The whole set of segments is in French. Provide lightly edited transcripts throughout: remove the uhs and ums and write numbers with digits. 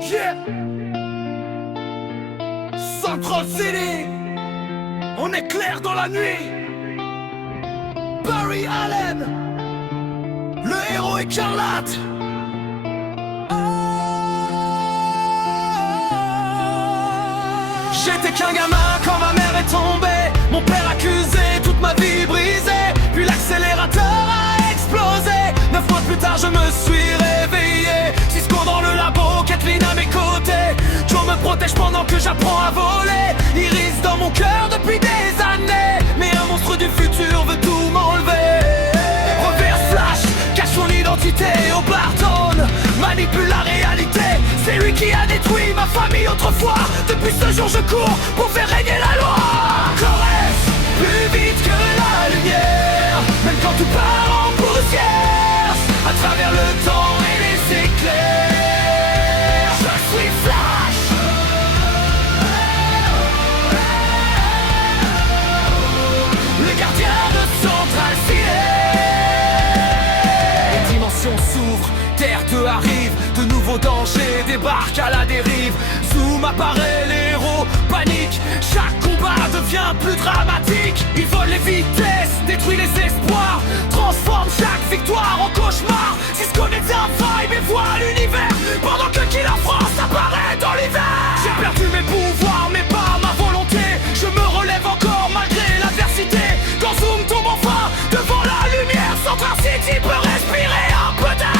Yeah. Central City, on éclaire dans la nuit. Barry Allen, le héros écarlate. J'étais qu'un gamin quand ma mère est tombée. Mon père accusé, toute ma vie brisée. Puis l'accélérateur a explosé. 9 mois plus tard je me suis réveillé. Cisco dans le labo, Kathleen à mes côtés. Joe me protège pendant que j'apprends à voler. Iris dans mon cœur depuis des années. Mais un monstre du futur veut tout m'enlever. Reverse flash, cache son identité au Barton. Manipule la réalité. C'est lui qui a détruit ma famille autrefois. Depuis ce jour je cours pour faire régner la loi. Corrèze, plus vite que la lumière. Même quand tout part en poussière. À travers le temps et les éclairs. Je suis Flash. Le gardien de Central City. Les dimensions s'ouvrent, Terre 2 arrive. De nouveaux dangers débarquent à la dérive. Zoom apparaît, les héros paniquent. Chaque combat devient plus dramatique. Ils volent les vitesses, détruisent les espoirs. Transforment chaque victoire en cauchemar. Cisco détient vibe et voit l'univers. Pendant que Killer France apparaît dans l'hiver. J'ai perdu mes pouvoirs mais pas ma volonté. Je me relève encore malgré l'adversité. Quand Zoom tombe enfin devant la lumière, Central City peut respirer un peu d'air.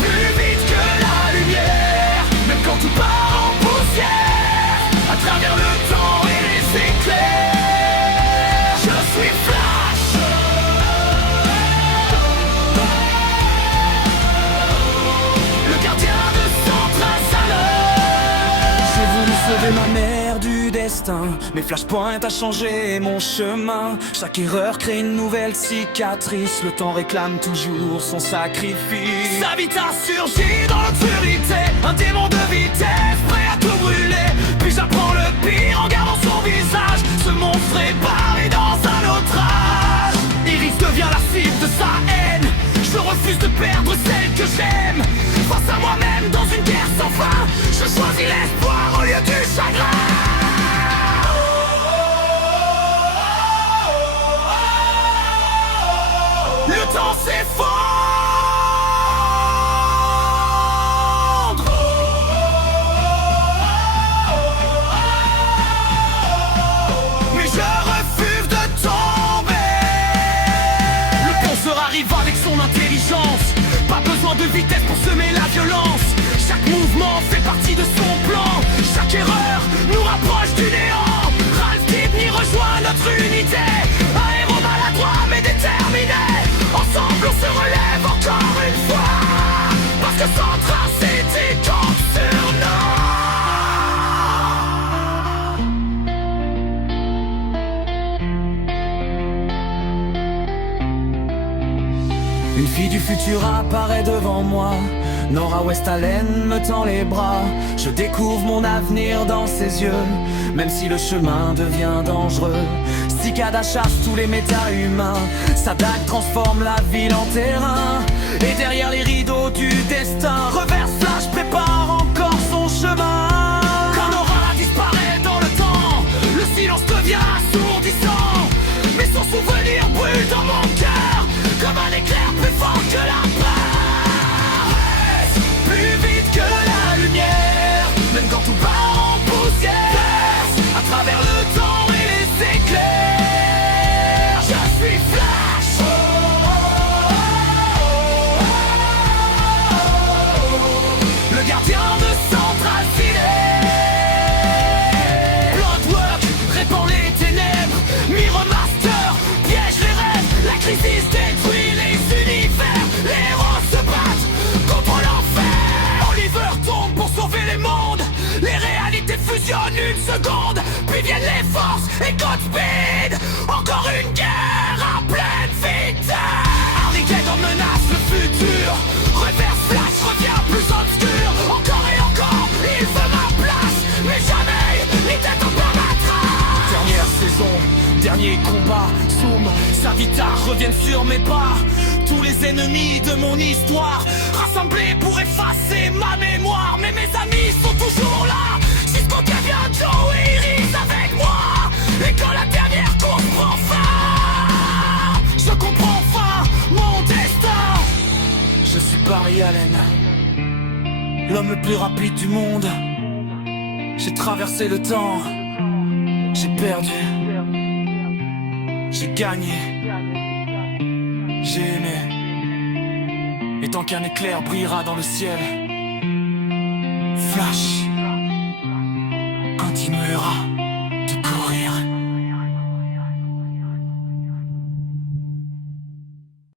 Plus vite que la lumière. Même quand tout part en poussière. À travers le temps et les éclairs. Je suis Flash. Le gardien de Central City. J'ai voulu sauver ma mère du destin. Mes flashpoints a changé mon chemin. Chaque erreur crée une nouvelle cicatrice. Le temps réclame toujours son sacrifice. Sa vie a surgi dans l'obscurité. Un démon de vitesse prêt à tout brûler. Puis j'apprends le pire en gardant son visage. Ce monstre est barré dans un autre âge. Iris devient la cible de sa haine. Je refuse de perdre celle que j'aime. Face à moi-même dans une guerre sans fin. Je choisis l'espoir au lieu du chagrin. Le temps s'effondre. Mais je refuse de tomber. Le penseur arrive avec son intelligence. Pas besoin de vitesse pour semer la violence. Chaque mouvement fait partie de son plan. Chaque erreur nous rapproche du néant. Ralph Dibny rejoint notre unité. Un héros maladroit mais déterminé. Ensemble on se relève encore une fois. Parce que Central City compte sur nous. Une fille du futur apparaît devant moi. Nora West-Allen me tend les bras. Je découvre mon avenir dans ses yeux. Même si le chemin devient dangereux. Cicada chasse tous les méta-humains. Sa dague transforme la ville en terrain. Et derrière les rideaux du destin, Reverse Flash prépare encore son chemin. Quand Nora disparaît dans le temps, le silence devient assourdissant. Mais son souvenir brûle dans mon cœur. Comme un éclair plus fort que la peur. Plus vite que la lumière. Même quand tout part en poussière. À travers le temps et les éclairs. Je suis Flash. Le gardien de Central City. Bloodwork répand les ténèbres. Mirror Master piège les rêves. La crisis détruit les univers. Les héros se battent contre l'enfer. Oliver tombe pour sauver les mondes. Les réalités fusionnent une seconde. Puis viennent les forces et Godspeed. Encore une guerre à pleine vitesse. Armageddon menace le futur. Reverse Flash revient plus obscur. Encore et encore, il veut ma place. Mais jamais, les têtes en permettra. Dernière saison, dernier combat. Zoom, sa guitare reviennent sur mes pas. Tous les ennemis de mon histoire rassemblés pour effacer ma mémoire. ils sont toujours là. Jusqu'au devient Joe et Iris avec moi. Et quand la dernière course prend fin, je comprends enfin mon destin. Je suis Barry Allen, l'homme le plus rapide du monde. J'ai traversé le temps, j'ai perdu, j'ai gagné, j'ai aimé. Et tant qu'un éclair brillera dans le ciel, flash.